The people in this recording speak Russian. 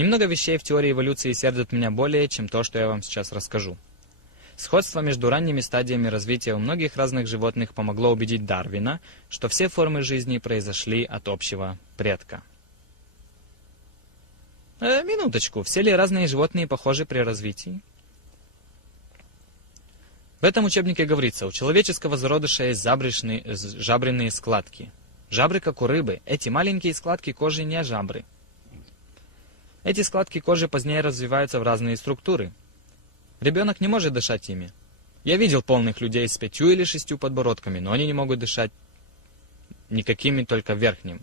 Немного вещей в теории эволюции сердят меня более, чем то, что я вам сейчас расскажу. Сходство между ранними стадиями развития у многих разных животных помогло убедить Дарвина, что все формы жизни произошли от общего предка. Минуточку, все ли разные животные похожи при развитии? В этом учебнике говорится, у человеческого зародыша есть жабренные складки. Жабры, как у рыбы, эти маленькие складки кожи не жабры. Эти складки кожи позднее развиваются в разные структуры. Ребенок не может дышать ими. Я видел полных людей с 5 или 6 подбородками, но они не могут дышать никакими, только верхним.